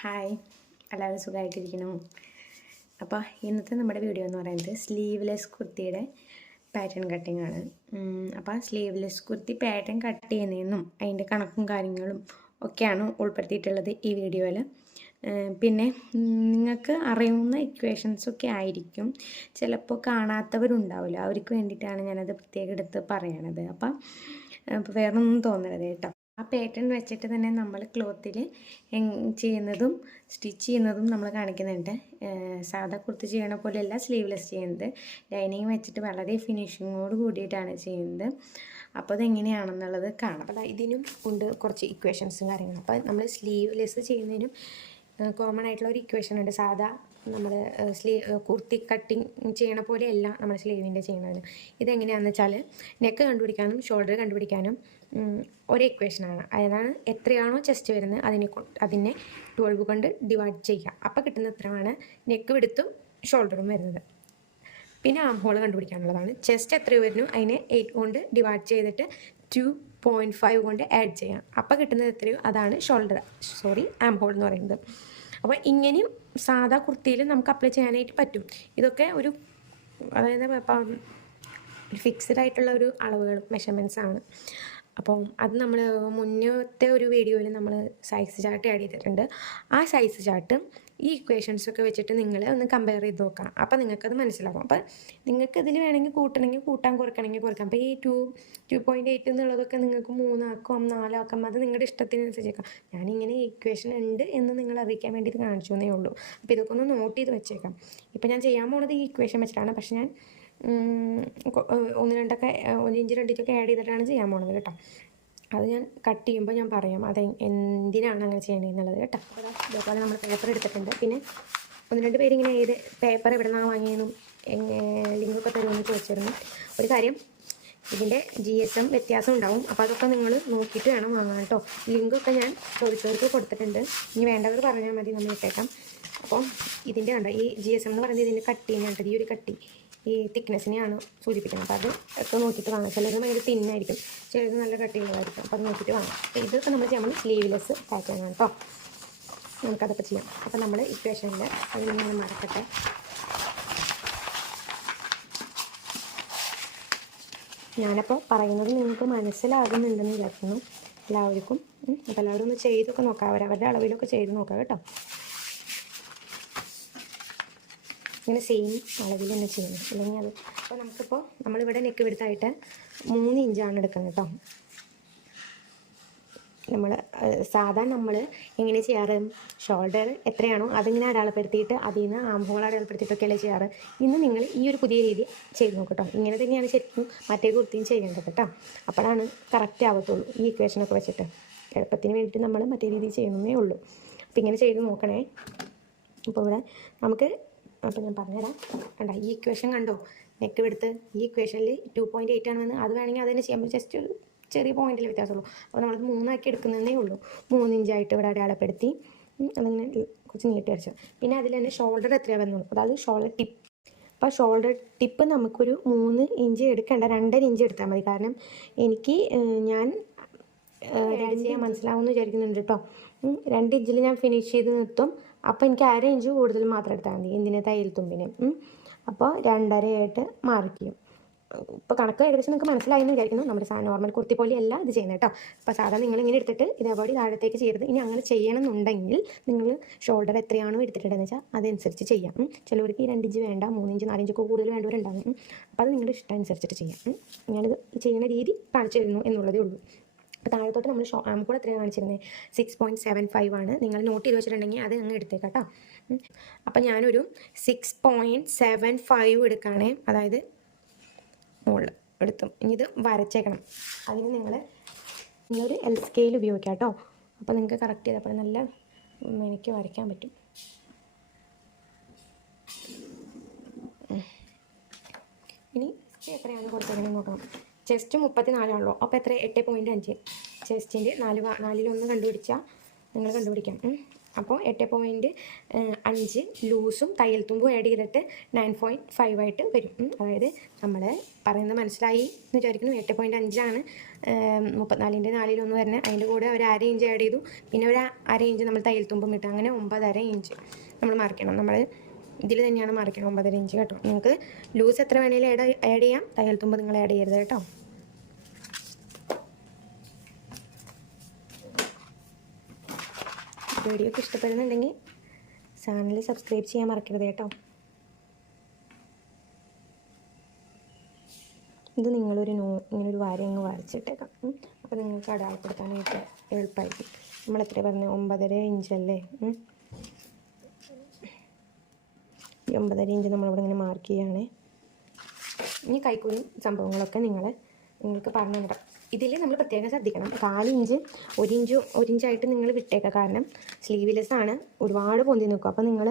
Hi, എല്ലാവരും സുഖമായിട്ടിരിക്കുന്നു. അപ്പോൾ ഇന്നത്തെ നമ്മുടെ വീഡിയോ എന്ന് പറയുന്നത് സ്ലീവ്ലെസ് കുർത്തിയുടെ പാറ്റേൺ കട്ടിംഗ് ആണ്. അപ്പോൾ സ്ലീവ്ലെസ് കുർത്തി പാറ്റേൺ കട്ട് ചെയ്യുന്നതെന്നും അതിൻ്റെ കണക്കും കാര്യങ്ങളും ഒക്കെയാണ് ഉൾപ്പെടുത്തിയിട്ടുള്ളത് ഈ വീഡിയോയിൽ. പിന്നെ നിങ്ങൾക്ക് അറിയുന്ന ഇക്വേഷൻസൊക്കെ ആയിരിക്കും, ചിലപ്പോൾ കാണാത്തവരുണ്ടാവില്ല, അവർക്ക് വേണ്ടിയിട്ടാണ് ഞാനത് പ്രത്യേകം എടുത്ത് പറയണത്. അപ്പം വേറൊന്നും തോന്നരുത് കേട്ടോ. ആ പാറ്റേൺ വെച്ചിട്ട് തന്നെ നമ്മൾ ക്ലോത്തിൽ ചെയ്യുന്നതും സ്റ്റിച്ച് ചെയ്യുന്നതും നമ്മൾ കാണിക്കുന്നുണ്ട്. സാധാ കുർത്തി ചെയ്യണ പോലെയല്ല സ്ലീവ്ലെസ് ചെയ്യുന്നത്, ലൈനിങ് വെച്ചിട്ട് വളരെ ഫിനിഷിങ്ങോട് കൂടിയിട്ടാണ് ചെയ്യുന്നത്. അപ്പോൾ അതെങ്ങനെയാണെന്നുള്ളത് കാണാം. അപ്പോൾ ഇതിനും ഉണ്ട് കുറച്ച് ഇക്വേഷൻസും കാര്യങ്ങളും. അപ്പോൾ നമ്മൾ സ്ലീവ്ലെസ് ചെയ്യുന്നതിനും കോമൺ ആയിട്ടുള്ള ഒരു ഇക്വേഷൻ ഉണ്ട്. സാധാ നമ്മൾ കുർത്തി കട്ടിങ് ചെയ്യണ പോലെയല്ല നമ്മൾ സ്ലീവിൻ്റെ ചെയ്യുന്നതിന്. ഇതെങ്ങനെയാണെന്ന് വെച്ചാൽ നെക്ക് കണ്ടുപിടിക്കാനും ഷോൾഡർ കണ്ടുപിടിക്കാനും ഒരു ഇക്വേഷനാണ്. അതാണ് എത്രയാണോ ചെസ്റ്റ് വരുന്നത് അതിനെ 12 കൊണ്ട് ഡിവൈഡ് ചെയ്യുക. അപ്പോൾ കിട്ടുന്ന എത്രയാണ് നെക്ക് വിടുത്തും ഷോൾഡറും വരുന്നത്. പിന്നെ ആം ഹോൾ കണ്ടുപിടിക്കാനുള്ളതാണ്. ചെസ്റ്റ് എത്ര വരുന്നു അതിനെ 8 കൊണ്ട് ഡിവൈഡ് ചെയ്തിട്ട് 2.5 കൊണ്ട് ആഡ് ചെയ്യാം. അപ്പോൾ കിട്ടുന്നത് എത്രയോ അതാണ് ആം ഹോൾ എന്ന് പറയുന്നത്. അപ്പോൾ ഇങ്ങനെയും സാധാ കുർത്തിയിൽ നമുക്ക് അപ്ലൈ ചെയ്യാനായിട്ട് പറ്റും. ഇതൊക്കെ അതായത് ഫിക്സ്ഡ് ആയിട്ടുള്ള ഒരു അളവുകൾ മെഷർമെൻറ്റ്സ് ആണ്. അപ്പം അത് നമ്മൾ മുന്നത്തെ ഒരു വീഡിയോയിൽ നമ്മൾ സൈസ് ചാർട്ട് ആഡ് ചെയ്തിട്ടുണ്ട്. ആ സൈസ് ചാർട്ട് ഈ ഇക്വേഷൻസൊക്കെ വെച്ചിട്ട് നിങ്ങൾ ഒന്ന് കമ്പയർ ചെയ്ത് നോക്കാം. അപ്പോൾ നിങ്ങൾക്കത് മനസ്സിലാവും. അപ്പോൾ നിങ്ങൾക്ക് ഇതിൽ വേണമെങ്കിൽ കൂട്ടണമെങ്കിൽ കൂട്ടാൻ, കുറയ്ക്കണമെങ്കിൽ കുറയ്ക്കാം. അപ്പോൾ ഈ 2.8 എന്നുള്ളതൊക്കെ നിങ്ങൾക്ക് 3 ആക്കാം 4 ആക്കാം, അത് നിങ്ങളുടെ ഇഷ്ടത്തിനനുസരിച്ചേക്കാം. ഞാനിങ്ങനെ ഇക്വേഷൻ ഉണ്ട് എന്ന് നിങ്ങൾ അറിയിക്കാൻ വേണ്ടിയിട്ട് കാണിച്ചു എന്നേ ഉള്ളൂ. അപ്പോൾ ഇതൊക്കെ ഒന്ന് നോട്ട് ചെയ്ത് വെച്ചേക്കാം. ഇപ്പോൾ ഞാൻ ചെയ്യാൻ പോകുന്നത് ഈ ഇക്വേഷൻ വെച്ചിട്ടാണ്. പക്ഷെ ഞാൻ 1 ഇഞ്ച് 2 ഇഞ്ചൊക്കെ ആഡ് ചെയ്തിട്ടാണ് ചെയ്യാൻ പോകുന്നത് കേട്ടോ. അത് ഞാൻ കട്ട് ചെയ്യുമ്പോൾ ഞാൻ പറയാം അത് എന്തിനാണ് അങ്ങനെ ചെയ്യേണ്ടതെന്നുള്ളത് കേട്ടോ. അപ്പോൾ ഇതേപോലെ നമ്മൾ പേപ്പർ എടുത്തിട്ടുണ്ട്. പിന്നെ 1-2 പേരിങ്ങനെ ഏത് പേപ്പർ എവിടെ നിന്നാണ് വാങ്ങിയതെന്നും ലിങ്കൊക്കെ തരുമെന്ന് ചോദിച്ചിരുന്നു. ഒരു കാര്യം, ഇതിൻ്റെ GSM വ്യത്യാസം ഉണ്ടാവും. അപ്പോൾ അതൊക്കെ നിങ്ങൾ നോക്കിയിട്ട് വേണം വാങ്ങാൻ കേട്ടോ. ലിങ്കൊക്കെ ഞാൻ ചോദിച്ചവർക്ക് കൊടുത്തിട്ടുണ്ട്. ഇനി വേണ്ടവർ പറഞ്ഞാൽ മതി, നമ്മൾ ഇട്ടേക്കാം. അപ്പോൾ ഇതിൻ്റെ കണ്ടോ, ഈ GSM എന്ന് പറയുന്നത് ഇതിൻ്റെ കട്ടിനെയാണ്. ഈ ഒരു കട്ടി ഈ തിക്നെസ്സിനെയാണ് സൂചിപ്പിക്കുന്നത്. അപ്പോൾ അത് ഒക്കെ നോക്കിയിട്ട് വാങ്ങാം. ചിലത് ഭയങ്കര തിന്നായിരിക്കും, ചിലത് നല്ല കട്ടിയുള്ളതായിരിക്കും. അപ്പോൾ അത് നോക്കിയിട്ട് വാങ്ങാം. അപ്പോൾ ഇതൊക്കെ നമ്മൾ ചെയ്യുമ്പോൾ സ്ലീവ്ലെസ് പാറ്റേൺ ആണ് കേട്ടോ. നമുക്കതൊക്കെ ചെയ്യാം. അപ്പോൾ നമ്മൾ ഇക്വേഷനിൽ അതിന് നമ്മൾ മറക്കട്ടെ. ഞാനപ്പോൾ പറയുന്നത് നിങ്ങൾക്ക് മനസ്സിലാകുന്നുണ്ടെന്ന് വിചാരിക്കുന്നു എല്ലാവർക്കും. അപ്പോൾ എല്ലാവരും ഒന്ന് ചെയ്തൊക്കെ നോക്കാം, അവരവരുടെ അളവിലൊക്കെ ചെയ്ത് നോക്കാം കേട്ടോ. ഇങ്ങനെ സെയിം അളവിൽ തന്നെ ചെയ്യണം, അല്ലെങ്കിൽ അത്. അപ്പോൾ നമുക്കിപ്പോൾ നമ്മളിവിടെ നെക്ക് വിടുത്തായിട്ട് 3 ഇഞ്ചാണ് എടുക്കുന്നത് കേട്ടോ. നമ്മൾ എങ്ങനെ ചെയ്യാറ്, ഷോൾഡർ എത്രയാണോ അതിങ്ങനെ അടയാളപ്പെടുത്തിയിട്ട് അതിൽ നിന്ന് ആം ഹോൾ അടയാളപ്പെടുത്തിയിട്ടൊക്കെയല്ലേ ചെയ്യാറ്. ഇന്ന് നിങ്ങൾ ഈ ഒരു പുതിയ രീതി ചെയ്ത് നോക്കട്ടോ. ഇങ്ങനെ തന്നെയാണ് ശരിക്കും മറ്റേ കുർത്തിയും ചെയ്യേണ്ടത് കേട്ടോ. അപ്പോഴാണ് കറക്റ്റ് ആവത്തുള്ളൂ. ഈ ഇക്വേഷനൊക്കെ വെച്ചിട്ട് എളുപ്പത്തിന് വേണ്ടിയിട്ട് നമ്മൾ മറ്റേ രീതി ചെയ്യുന്നേ ഉള്ളൂ. അപ്പോൾ ഇങ്ങനെ ചെയ്ത് നോക്കണേ. അപ്പോൾ ഇവിടെ നമുക്ക്, അപ്പോൾ ഞാൻ പറഞ്ഞുതരാം. കണ്ടോ, ഈ ഇക്വേഷൻ കണ്ടോ, നെക്ക് എടുത്ത് ഈ ഇക്വേഷനിൽ 2.8 ആണെന്ന്. അത് വേണമെങ്കിൽ അതിനെ ചെയ്യുമ്പോൾ ജസ്റ്റ് ഒരു ചെറിയ പോയിന്റിൽ വ്യത്യാസമുള്ളൂ. അപ്പോൾ നമ്മളത് 3 ആക്കി എടുക്കുന്നതേ ഉള്ളൂ. 3 ഇഞ്ചായിട്ട് ഇവിടെ അടയാളപ്പെടുത്തി അതിങ്ങനെ കുറച്ച് നീട്ടി വരച്ചു. പിന്നെ അതിൽ തന്നെ ഷോൾഡർ എത്രയാണ് വരുന്നുള്ളൂ, അതായത് ഷോൾഡർ ടിപ്പ്. അപ്പോൾ ഷോൾഡർ ടിപ്പ് നമുക്കൊരു 3 ഇഞ്ച് എടുക്കേണ്ട, 2.5 ഇഞ്ച് എടുത്താൽ മതി. കാരണം ഞാൻ ചെയ്യാൻ മനസ്സിലാവുമെന്ന് വിചാരിക്കുന്നുണ്ട് കേട്ടോ. 2 ഇഞ്ചിൽ ഞാൻ ഫിനിഷ് ചെയ്ത് നിർത്തും. അപ്പോൾ എനിക്ക് 1/2 ഇഞ്ച് കൂടുതൽ മാത്രം എടുത്താൽ മതി, എന്തിനെ തയ്യൽ തുമ്പിന്. അപ്പോൾ 2.5 ആയിട്ട് മാർക്ക് ചെയ്യും. ഇപ്പോൾ കണക്ക് ഏകദേശം നിങ്ങൾക്ക് മനസ്സിലായെന്ന് വിചാരിക്കുന്നു. നമ്മുടെ നോർമൽ കുർത്തി പോലെയല്ല ഇത് ചെയ്യുന്നത് കേട്ടോ. അപ്പോൾ സാധാരണ നിങ്ങളിങ്ങനെ എടുത്തിട്ട് ഇതേപോലെ താഴത്തേക്ക് ചെയ്യരുത്. ഇനി അങ്ങനെ ചെയ്യണമെന്നുണ്ടെങ്കിൽ നിങ്ങൾ ഷോൾഡർ എത്രയാണോ എടുത്തിട്ടുണ്ടെന്ന് വെച്ചാൽ അതനുസരിച്ച് ചെയ്യാം. ചിലവർക്ക് 2 ഇഞ്ച് വേണ്ട, 3 ഇഞ്ച് 4 ഇഞ്ചൊക്കെ കൂടുതൽ വേണ്ടവരുണ്ടാകും. അപ്പോൾ അത് നിങ്ങളുടെ ഇഷ്ടം അനുസരിച്ചിട്ട് ചെയ്യാം. ഞാനിത് ചെയ്യുന്ന രീതി കാണിച്ചു തരുന്നു എന്നുള്ളതേ ഉള്ളൂ. അപ്പോൾ താഴത്തോട്ട് നമ്മൾ ആം ഹോൾ എത്രയാണ് കാണിച്ചിരുന്നത്, 6.75 ആണ്. നിങ്ങൾ നോട്ട് ചെയ്ത് വെച്ചിട്ടുണ്ടെങ്കിൽ അത് അങ്ങ് എടുത്തേക്കാം കേട്ടോ. അപ്പോൾ ഞാനൊരു 6.75 എടുക്കുകയാണേ, അതായത് മുകളിൽ എടുത്തു. ഇനി ഇത് വരച്ചേക്കണം. അതിന് നിങ്ങളൊരു L സ്കെയിൽ ഉപയോഗിക്കാം കേട്ടോ. അപ്പോൾ നിങ്ങൾക്ക് കറക്റ്റ് ചെയ്തപ്പോൾ നല്ല എനിക്ക് വരയ്ക്കാൻ പറ്റും. ഇനി എത്രയാണ് കൊടുത്തേക്കണമെന്ന് നോക്കണം. ചെസ്റ്റ് 34 ആണല്ലോ. അപ്പോൾ എത്ര, 8.5. ചെസ്റ്റിൻ്റെ 4-1 കണ്ടുപിടിച്ചാൽ നിങ്ങൾ കണ്ടുപിടിക്കാം. അപ്പോൾ 8.5 ലൂസും തയ്യൽ തുമ്പും ആഡ് ചെയ്തിട്ട് 9.5 ആയിട്ട് വരും. അതായത് നമ്മൾ പറയുന്നത് മനസ്സിലായി എന്ന് വിചാരിക്കുന്നു. 8.5 34ൻ്റെ 4-1 വരുന്നത്. അതിൻ്റെ കൂടെ ഒരു അര ഇഞ്ച് ആഡ് ചെയ്തു, പിന്നെ ഒരു അര ഇഞ്ച് നമ്മൾ തയ്യൽ തുമ്പും ഇട്ട്, അങ്ങനെ 9.5 ഇഞ്ച് നമ്മൾ മറിക്കണം. നമ്മൾ ഇതിൽ തന്നെയാണ് മറിക്കണം, 9.5 ഇഞ്ച് കേട്ടോ. നിങ്ങൾക്ക് ലൂസ് എത്ര വേണമെങ്കിലും ആഡ് ചെയ്യാം, തയ്യൽ തുമ്പ് നിങ്ങൾ ആഡ് ചെയ്യരുത് കേട്ടോ. വീഡിയോ ഒക്കെ ഇഷ്ടപ്പെടുന്നുണ്ടെങ്കിൽ ചാനൽ സബ്സ്ക്രൈബ് ചെയ്യാൻ മറക്കരുത് കേട്ടോ. ഇത് നിങ്ങളൊരു ഇങ്ങനൊരു വാര അങ്ങ് വരച്ചിട്ടേക്കാം. അപ്പോൾ നിങ്ങൾക്ക് അടയാളപ്പെടുത്താനായിട്ട് എളുപ്പമായിരിക്കും. നമ്മൾ എത്ര പറഞ്ഞു, 9.5 ഇഞ്ചല്ലേ. ഈ 9.5 ഇഞ്ച് നമ്മളിവിടെ ഇങ്ങനെ മാർക്ക് ചെയ്യുകയാണേ. ഇനി കൈക്കൂലി സംഭവങ്ങളൊക്കെ നിങ്ങൾക്ക് പറഞ്ഞു തരാം. ഇതിൽ നമ്മൾ പ്രത്യേകം ശ്രദ്ധിക്കണം. 4 ഇഞ്ച് 1 ഇഞ്ചായിട്ട് നിങ്ങൾ വിട്ടേക്കാം. കാരണം സ്ലീവ്ലെസ് ആണ്, ഒരുപാട് പൊന്തി നിൽക്കും. അപ്പോൾ നിങ്ങൾ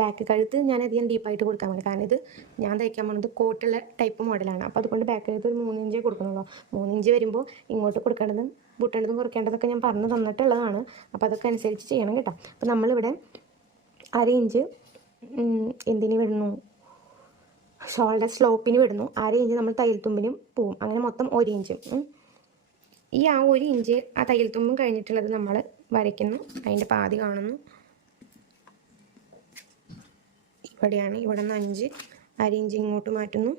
ബാക്ക് കഴുത്ത് ഞാൻ അധികം ഡീപ്പായിട്ട് കൊടുക്കാൻ വേണ്ടി, കാരണം ഇത് ഞാൻ തയ്ക്കാൻ പോകുന്നത് കോട്ടുള്ള ടൈപ്പ് മോഡലാണ്. അപ്പോൾ അതുകൊണ്ട് ബാക്ക് കഴുത്ത് ഒരു 3 ഇഞ്ചേ കൊടുക്കുന്നുള്ളൂ. 3 ഇഞ്ച് വരുമ്പോൾ ഇങ്ങോട്ട് കൊടുക്കേണ്ടതും കൂട്ടേണ്ടതും കുറയ്ക്കേണ്ടതൊക്കെ ഞാൻ പറഞ്ഞു തന്നിട്ടുള്ളതാണ്. അപ്പോൾ അതൊക്കെ അനുസരിച്ച് ചെയ്യണം കേട്ടോ. അപ്പോൾ നമ്മളിവിടെ അര ഇഞ്ച് എന്തിനു വിടുന്നു, ഷോൾഡർ സ്ലോപ്പിന് വിടുന്നു. അര ഇഞ്ച് നമ്മൾ തയ്യൽ തുമ്പിനും പോവും. അങ്ങനെ മൊത്തം 1 ഇഞ്ച്. ഈ 1 ഇഞ്ച് ആ തയ്യൽ തുമ്പും കഴിഞ്ഞിട്ടുള്ളത് നമ്മൾ വരയ്ക്കുന്നു. അതിൻ്റെ പാതി കാണുന്നു, ഇവിടെയാണ്. ഇവിടെ നിന്ന് 5 അര ഇഞ്ച് ഇങ്ങോട്ട് മാറ്റുന്നു.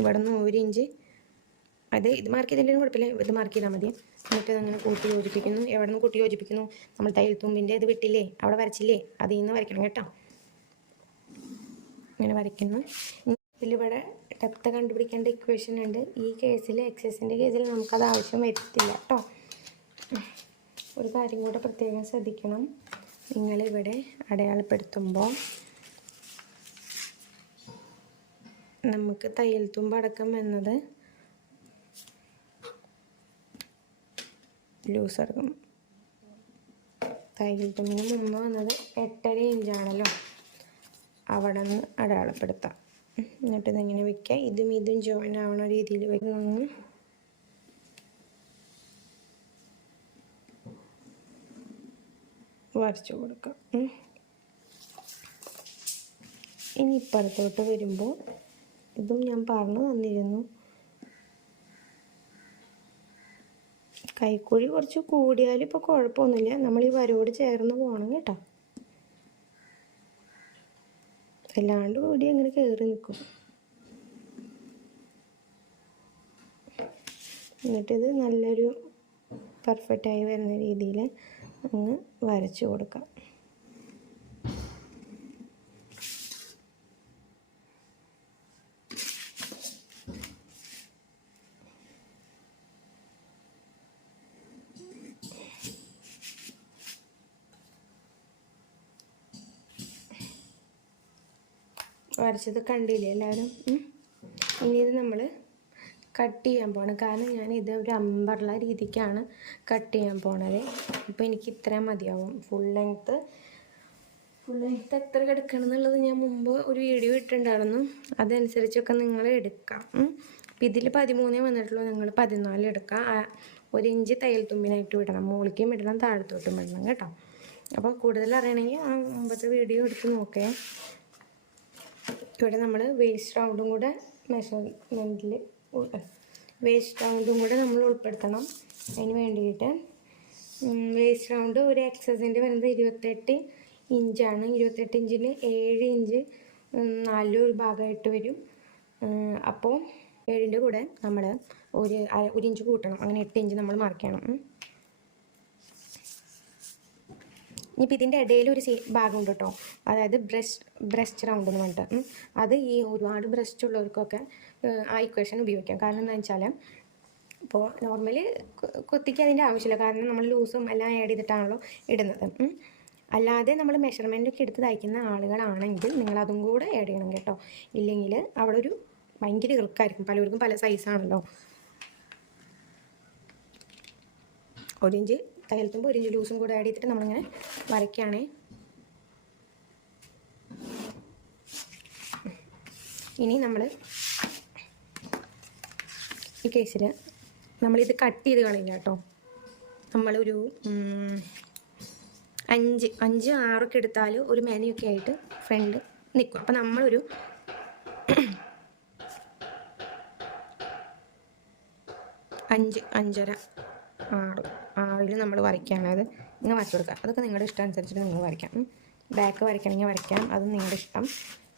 ഇവിടെ നിന്ന് 1 ഇഞ്ച്, അത് ഇത് മാർക്ക് ചെയ്തിട്ടും കുഴപ്പമില്ല, ഇത് മാർക്ക് ചെയ്താൽ മതി. എന്നിട്ട് അങ്ങനെ കൂട്ടി യോജിപ്പിക്കുന്നു. എവിടെ നിന്ന് കൂട്ടി യോജിപ്പിക്കുന്നു, നമ്മൾ തയ്യൽ തുമ്പിൻ്റെ ഇത് വിട്ടില്ലേ, അവിടെ വരച്ചില്ലേ, അതിൽ നിന്ന് വരയ്ക്കണം കേട്ടോ. ഇങ്ങനെ വരയ്ക്കുന്നു. ഇതിലിവിടെ ഡെപ്ത് കണ്ടുപിടിക്കേണ്ട ഇക്വേഷൻ ഉണ്ട്. ഈ കേസിൽ എക്സസിൻ്റെ കേസിൽ നമുക്കത് ആവശ്യം വരത്തില്ല കേട്ടോ. ഒരു കാര്യം കൂടെ പ്രത്യേകം ശ്രദ്ധിക്കണം. നിങ്ങളിവിടെ അടയാളപ്പെടുത്തുമ്പോൾ നമുക്ക് തയ്യൽ തുമ്പ് അടക്കം എന്നത് ലൂസ് അടക്കം തയ്യൽ തുമ്പിന് മുമ്പ് വന്നത് 8.5 ഇഞ്ചാണല്ലോ, അവിടെ നിന്ന് അടയാളപ്പെടുത്താം. എന്നിട്ട് ഇതിങ്ങനെ വയ്ക്കുക. ഇതും ജോയിൻ ആവണ രീതിയിൽ വയ്ക്കുന്നു. വരച്ചു കൊടുക്കാം. ഇനി ഇപ്പുറത്തോട്ട് വരുമ്പോൾ ഇതും ഞാൻ പറഞ്ഞു തന്നിരുന്നു. കൈക്കുഴി കുറച്ച് കൂടിയാലും ഇപ്പോൾ കുഴപ്പമൊന്നുമില്ല, നമ്മൾ ഈ വരോട് ചേർന്ന് പോകണം കേട്ടോ. അല്ലാണ്ട് കൂടി അങ്ങനെ കയറി നിൽക്കും. എന്നിട്ടിത് നല്ലൊരു പെർഫെക്റ്റായി വരുന്ന രീതിയിൽ അങ്ങ് വരച്ചു കൊടുക്കാം. വരച്ചത് കണ്ടില്ലേ എല്ലാവരും? ഇനി ഇത് നമ്മൾ കട്ട് ചെയ്യാൻ പോകണം. കാരണം ഞാൻ ഇത് ഒരു അമ്പർല രീതിക്കാണ് കട്ട് ചെയ്യാൻ പോണത്. ഇപ്പോൾ എനിക്ക് ഇത്രയും മതിയാവും. ഫുൾ ലെങ്ത്ത് എത്ര കിടക്കണം എന്നുള്ളത് ഞാൻ മുമ്പ് ഒരു വീഡിയോ ഇട്ടിട്ടുണ്ടായിരുന്നു. അതനുസരിച്ചൊക്കെ നിങ്ങൾ എടുക്കാം. അപ്പോൾ ഇതിൽ 13 വന്നിട്ടുള്ളൂ, നിങ്ങൾ 14 എടുക്കാം. 1 ഇഞ്ച് തയ്യൽ തുമ്പിനായിട്ട് വിടണം, മുകളിലേക്കും വിടണം, താഴത്തോട്ടും വിടണം കേട്ടോ. അപ്പോൾ കൂടുതൽ അറിയണമെങ്കിൽ ആ മുമ്പത്തെ വീഡിയോ എടുത്ത് നോക്കേ. ഇവിടെ നമ്മൾ വേസ്റ്റ് റൗണ്ടും കൂടെ മെഷർമെൻറ്റിൽ നമ്മൾ ഉൾപ്പെടുത്തണം. അതിന് വേണ്ടിയിട്ട് വേസ്റ്റ് റൗണ്ട് ഒരു എക്സസിൻ്റെ വരുന്നത് 28 ഇഞ്ചാണ്. 28 ഇഞ്ചിൽ 7 ഇഞ്ച് 4 ഒരു ഭാഗമായിട്ട് വരും. അപ്പോൾ 7ൻ്റെ കൂടെ നമ്മൾ ഒരു ഇഞ്ച് കൂട്ടണം. അങ്ങനെ 8 ഇഞ്ച് നമ്മൾ മാർക്ക് ചെയ്യണം. ഇനിയിപ്പോൾ ഇതിൻ്റെ ഇടയിൽ ഒരു ഭാഗമുണ്ട് കേട്ടോ, അതായത് ബ്രസ്റ്റ് റൗണ്ട് എന്ന് പറഞ്ഞിട്ട്. അത് ഈ ഒരുപാട് ബ്രസ്റ്റ് ഉള്ളവർക്കൊക്കെ ആ ഇക്വേഷൻ ഉപയോഗിക്കാം. കാരണം എന്താണെന്ന് വെച്ചാൽ ഇപ്പോൾ നോർമലി കുത്തിക്ക് അതിൻ്റെ ആവശ്യമില്ല, കാരണം നമ്മൾ ലൂസും എല്ലാം ആഡ് ചെയ്തിട്ടാണല്ലോ ഇടുന്നത്. അല്ലാതെ നമ്മൾ മെഷർമെൻറ്റൊക്കെ എടുത്ത് തയ്ക്കുന്ന ആളുകളാണെങ്കിൽ നിങ്ങളതും കൂടെ ആഡ് ചെയ്യണം കേട്ടോ. ഇല്ലെങ്കിൽ അവിടെ ഒരു ഭയങ്കര ഇറുക്കായിരിക്കും. പലർക്കും പല സൈസാണല്ലോ. 1 ഇഞ്ച് തയ്യൽ തുമ്പ് 1 ഇഞ്ച് ലൂസും കൂടെ ആഡ് ചെയ്തിട്ട് നമ്മളിങ്ങനെ വരയ്ക്കുകയാണേ. ഇനി നമ്മൾ ഈ കേസിൽ നമ്മളിത് കട്ട് ചെയ്ത് കളയില്ല കേട്ടോ. നമ്മളൊരു 5-6 എടുത്താൽ ഒരു മെനയൊക്കെ ആയിട്ട് ഫ്രണ്ട് നിൽക്കും. അപ്പം നമ്മളൊരു 5-5.5 6 നമ്മൾ വരയ്ക്കുകയാണ്. അത് നിങ്ങൾ വരച്ചു കൊടുക്കുക. അതൊക്കെ നിങ്ങളുടെ ഇഷ്ടം അനുസരിച്ചിട്ട് നിങ്ങൾ വരയ്ക്കാം. ബാക്ക് വരയ്ക്കണമെങ്കിൽ വരയ്ക്കാം, അത് നിങ്ങളുടെ ഇഷ്ടം.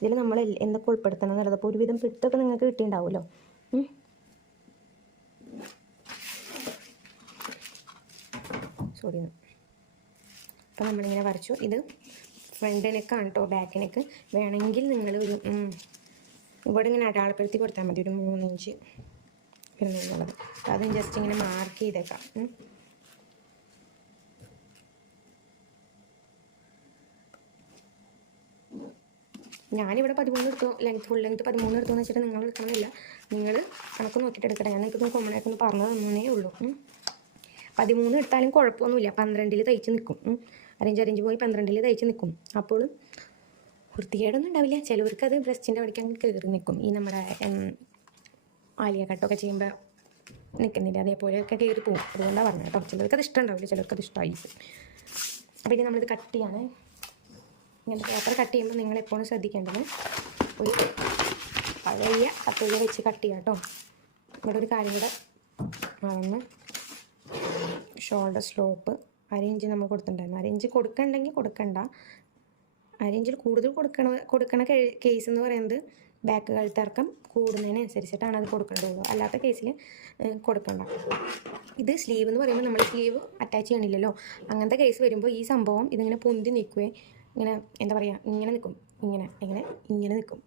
ഇതിൽ നമ്മൾ എന്തൊക്കെ ഉൾപ്പെടുത്തണം എന്നുള്ളത് അപ്പോൾ ഒരുവിധം പിടുത്തൊക്കെ നിങ്ങൾക്ക് കിട്ടിയിട്ടുണ്ടാവുമല്ലോ. സോറി. അപ്പോൾ നമ്മളിങ്ങനെ വരച്ചു. ഇത് ഫ്രണ്ട് നെക്കാണ് കേട്ടോ. ബാക്ക് നെക്ക് വേണമെങ്കിൽ നിങ്ങൾ ഒരു ഇവിടെ ഇങ്ങനെ അടയാളപ്പെടുത്തി കൊടുത്താൽ മതി, ഒരു 3 ഇഞ്ച് വരുന്നുള്ളത്. അത് ജസ്റ്റ് ഇങ്ങനെ മാർക്ക് ചെയ്തേക്കാം. ഞാനിവിടെ 13 എടുത്തു, ഫുൾ ലെങ്ത് 13 എടുത്തു എന്ന് വെച്ചിട്ട് നിങ്ങൾ എടുക്കണമെന്നില്ല. നിങ്ങൾ കണക്ക് നോക്കിയിട്ട് എടുക്കണം. ഞാൻ നിങ്ങൾക്ക് കോമൺ ആയിട്ടൊന്ന് പറഞ്ഞു തന്നേ ഉള്ളൂ. 13 എടുത്താലും കുഴപ്പമൊന്നുമില്ല, 12-ൽ തയ്ച്ച് നിൽക്കും. അരഞ്ച് പോയി 12-ൽ തയ്ച്ച് നിൽക്കും. അപ്പോൾ വൃത്തികേടൊന്നും ഉണ്ടാവില്ല. ചിലവർക്ക് അത് ബ്രസ്റ്റിൻ്റെ അവിടേക്ക് അങ്ങ് കയറി നിൽക്കും. ഈ നമ്മുടെ ആലിയ കട്ടൊക്കെ ചെയ്യുമ്പോൾ നിൽക്കുന്നില്ല, അതേപോലെയൊക്കെ കയറി പോകും. അതുകൊണ്ടാണ് പറഞ്ഞത് കേട്ടോ. ചിലർക്ക് അത് ഇഷ്ടം ഉണ്ടാവില്ല, ചിലർക്ക് അത് ഇഷ്ടമായിരിക്കും. അപ്പോൾ ഇനി നമ്മളിത് കട്ട് ചെയ്യാണ്. ഇങ്ങനത്തെ പേപ്പർ കട്ട് ചെയ്യുമ്പോൾ നിങ്ങളെപ്പോഴും ശ്രദ്ധിക്കേണ്ടത് ഒരു പഴയ കത്രിക വെച്ച് കട്ട് ചെയ്യാം കേട്ടോ. ഇവിടെ ഒരു കാര്യം കൂടെ ആണെന്ന്, ഷോൾഡർ സ്ലോപ്പ് 1/2 ഇഞ്ച് നമ്മൾ കൊടുത്തിട്ടുണ്ടായിരുന്നു. 1/2 ഇഞ്ച് കൊടുക്കണ്ടെങ്കിൽ കൊടുക്കണ്ട. 1/2 ഇഞ്ചിൽ കൂടുതൽ കൊടുക്കണ കേസ് എന്ന് പറയുന്നത് ബാക്ക് കഴുത്തിറക്കം കൂടുന്നതിനനുസരിച്ചിട്ടാണ് അത് കൊടുക്കേണ്ടതുള്ളൂ. അല്ലാത്ത കേസിൽ കൊടുക്കണ്ട. ഇത് സ്ലീവ് എന്ന് പറയുമ്പോൾ നമ്മൾ സ്ലീവ് അറ്റാച്ച് ചെയ്യണില്ലല്ലോ. അങ്ങനത്തെ കേസ് വരുമ്പോൾ ഈ സംഭവം ഇതിങ്ങനെ പൊന്തി നിൽക്കുകയെ, ഇങ്ങനെ എന്താ പറയുക, ഇങ്ങനെ നിൽക്കും, ഇങ്ങനെ നിൽക്കും.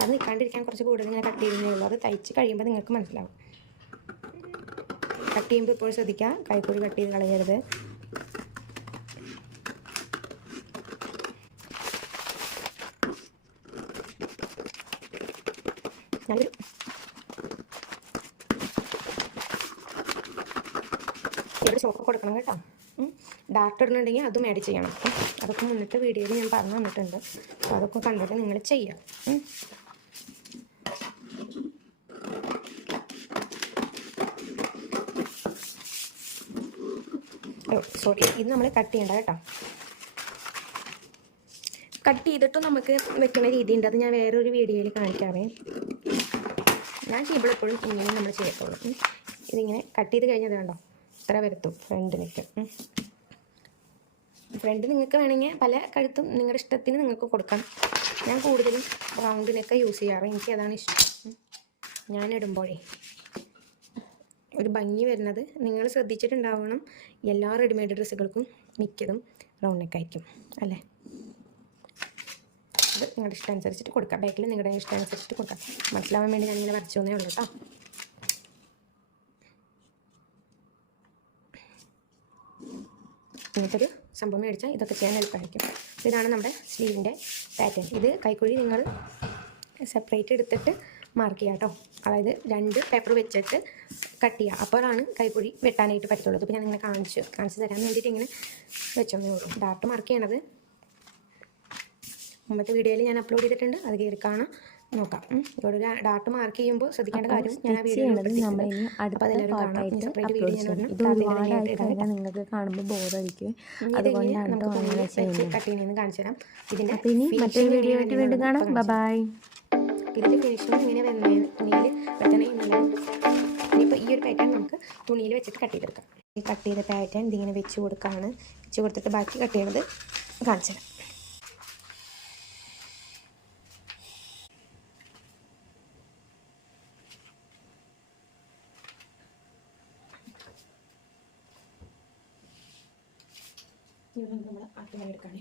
അത് നിൽക്കാണ്ടിരിക്കാൻ കുറച്ച് കൂടുതൽ ഇങ്ങനെ കട്ട് ചെയ്യുന്നേ ഉള്ളൂ. അത് തയ്ച്ച് കഴിയുമ്പോൾ നിങ്ങൾക്ക് മനസ്സിലാവും. കട്ട് ചെയ്യുമ്പോൾ ഇപ്പോൾ ശ്രദ്ധിക്കുക, കൈക്കൂടി കട്ട് ചെയ്ത് കളയരുത്. ഞാനൊരു ഇവിടെ ഷോപ്പ് കൊടുക്കണം കേട്ടോ. ഡാർട്ട് ഇടുന്നുണ്ടെങ്കിൽ അതും ആഡ് ചെയ്യണം. അതൊക്കെ മുന്നിട്ട് വീഡിയോയിൽ ഞാൻ പറഞ്ഞു തന്നിട്ടുണ്ട്. അപ്പോൾ അതൊക്കെ കണ്ടിട്ട് നിങ്ങൾ ചെയ്യാം. സോറി, ഇത് നമ്മൾ കട്ട് ചെയ്യണ്ട കേട്ടോ. കട്ട് ചെയ്തിട്ടും നമുക്ക് വെക്കുന്ന രീതിയുണ്ട്. അത് ഞാൻ വേറൊരു വീഡിയോയിൽ കാണിക്കാവേ. ഞാൻ ചെയ്യുമ്പോൾ എപ്പോഴും ഇങ്ങനെ നമ്മൾ ചെയ്യത്തുള്ളൂ. ഇതിങ്ങനെ കട്ട് ചെയ്ത് കഴിഞ്ഞത് കണ്ടോ, ഇത്ര വരത്തും ഫ്രണ്ടിലേക്ക്. ഫ്രണ്ട് നിങ്ങൾക്ക് വേണമെങ്കിൽ പല കഴുത്തും നിങ്ങളുടെ ഇഷ്ടത്തിന് നിങ്ങൾക്ക് കൊടുക്കാം. ഞാൻ കൂടുതലും റൗണ്ടിനൊക്കെ യൂസ് ചെയ്യാറ്, എനിക്ക് അതാണ് ഇഷ്ടം. ഞാൻ ഇടുമ്പോഴേ ഒരു ഭംഗി വരുന്നത് നിങ്ങൾ ശ്രദ്ധിച്ചിട്ടുണ്ടാവണം. എല്ലാ റെഡിമെയ്ഡ് ഡ്രസ്സുകൾക്കും മിക്കതും റൗണ്ട് നെക്ക് ആയിരിക്കും അല്ലേ. അത് നിങ്ങളുടെ ഇഷ്ടം അനുസരിച്ചിട്ട് കൊടുക്കാം. ബാക്കിൽ നിങ്ങളുടെ ഇഷ്ടം അനുസരിച്ചിട്ട് കൊടുക്കാം. മനസ്സിലാവാൻ വേണ്ടി ഞാനിങ്ങനെ വരച്ചു തന്നേ ഉള്ളൂ കേട്ടോ. ഇങ്ങനത്തൊരു സംഭവം മേടിച്ചാൽ ഇതൊക്കെ ചെയ്യാൻ എളുപ്പമായിരിക്കും. ഇതാണ് നമ്മുടെ സ്ലീവിൻ്റെ പാറ്റേൺ. ഇത് കൈക്കുഴി നിങ്ങൾ സെപ്പറേറ്റ് എടുത്തിട്ട് മാർക്ക് ചെയ്യുക കേട്ടോ. അതായത് 2 പേപ്പർ വെച്ചിട്ട് കട്ട് ചെയ്യുക. അപ്പോഴാണ് കൈക്കുഴി വെട്ടാനായിട്ട് പറ്റുള്ളൂ. അപ്പോൾ ഞാനിങ്ങനെ കാണിച്ച് തരാൻ വേണ്ടിയിട്ട് ഇങ്ങനെ വെച്ചോന്നേ ഉള്ളൂ. ഡാർട്ട് മാർക്ക് ചെയ്യണത് മുമ്പത്തെ വീഡിയോയിൽ ഞാൻ അപ്ലോഡ് ചെയ്തിട്ടുണ്ട്, അത് കയറി കാണാം, നോക്കാം. ഇവിടെ ഒരു ഡാർട്ട് മാർക്ക് ചെയ്യുമ്പോൾ ശ്രദ്ധിക്കേണ്ട കാര്യം ഞാൻ ആ വീഡിയോ നിങ്ങൾക്ക് കാണുമ്പോൾ ബോറടിക്കും. അതുകൊണ്ടാണ് കട്ട് ചെയ്യുന്നതെന്ന് കാണിച്ചു തരാം. ഇതിൻ്റെ മറ്റൊരു വീഡിയോ ആയിട്ട് വീണ്ടും കാണാം. ബൈ. ഇതിൻ്റെ ഫിനിഷിങ് എങ്ങനെ വരുന്നത് തുണിയിൽ വെട്ടണേ എന്നുള്ളത്. ഇനിയിപ്പോൾ ഈ ഒരു പാറ്റേൺ നമുക്ക് തുണിയിൽ വെച്ചിട്ട് കട്ട് ചെയ്തെടുക്കാം. ഈ കട്ട് ചെയ്ത പാറ്റേൺ ഇതിങ്ങനെ വെച്ച് കൊടുക്കുകയാണ്. വെച്ച് കൊടുത്തിട്ട് ബാക്കി കട്ട് ചെയ്യുന്നത് കാണിച്ചു തരാം. നമ്മൾ ആക്കി എടുക്കുകയാണേ.